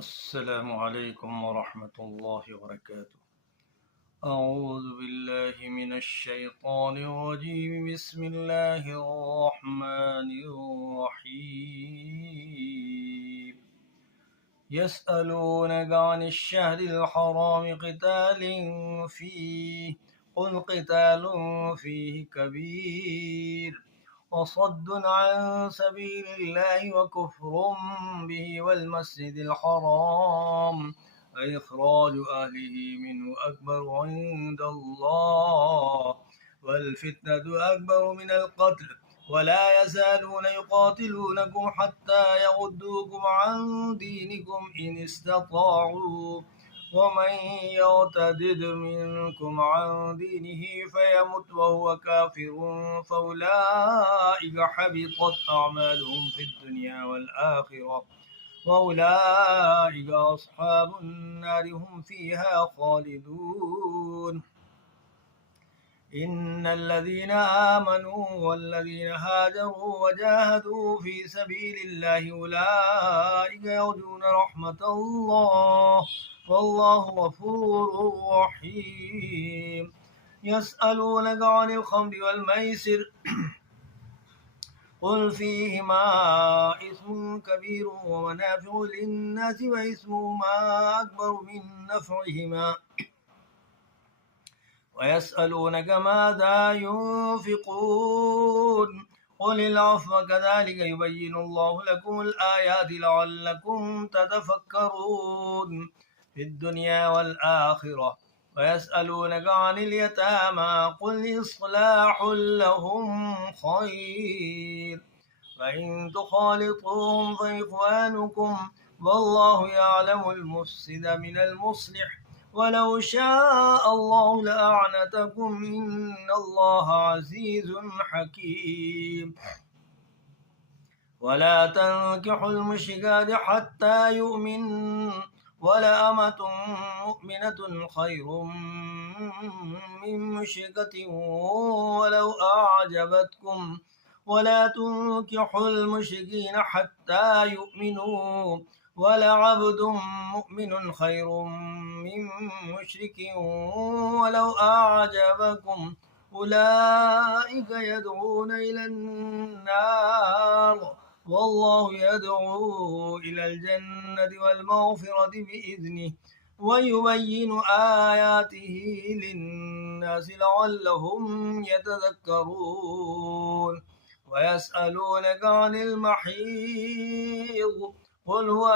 السلام عليكم ورحمة الله وبركاته. أعوذ بالله من الشيطان الرجيم. بسم الله الرحمن الرحيم. يسألونك عن الشهر الحرام قتال فيه قل قتال فيه كبير وصد عن سبيل الله وكفر به والمسجد الحرام وإخراج أهله منه أكبر عند الله والفتنة أكبر من القتل ولا يزالون يقاتلونكم حتى يردوكم عن دينكم إن استطاعوا ومن يرتد منكم عن دينه فيمت وهو كافر فأولئك حبطت أعمالهم في الدنيا والآخرة وأولئك أصحاب النار هم فيها خالدون. إن الذين آمنوا والذين هاجروا وجاهدوا في سبيل الله أولئك يرجون رحمة الله والله غفور رحيم. يسألونك عن الخمر والميسر قل فيهما إثم كبير ومنافع للناس وإثمهما أكبر من نفعهما ويسألونك ماذا ينفقون قل العفو كذلك يبين الله لكم الآيات لعلكم تتفكرون في الدنيا والآخرة. ويسألونك عن اليتامى قل إصلاح لهم خير وإن تخالطوهم فإخوانكم والله يعلم المفسد من المصلح ولو شاء الله لأعنتكم إن الله عزيز حكيم. ولا تنكحوا المشركات حتى يؤمن ولأمة مؤمنة خير من مشركة ولو أعجبتكم ولا تنكحوا المشركين حتى يؤمنوا ولعبد مؤمن خير من مشرك ولو أعجبكم أولئك يدعون إلى النار والله يدعو إلى الجنة والمغفرة بإذنه ويبين آياته للناس لعلهم يتذكرون. ويسألونك عن المحيض قل هو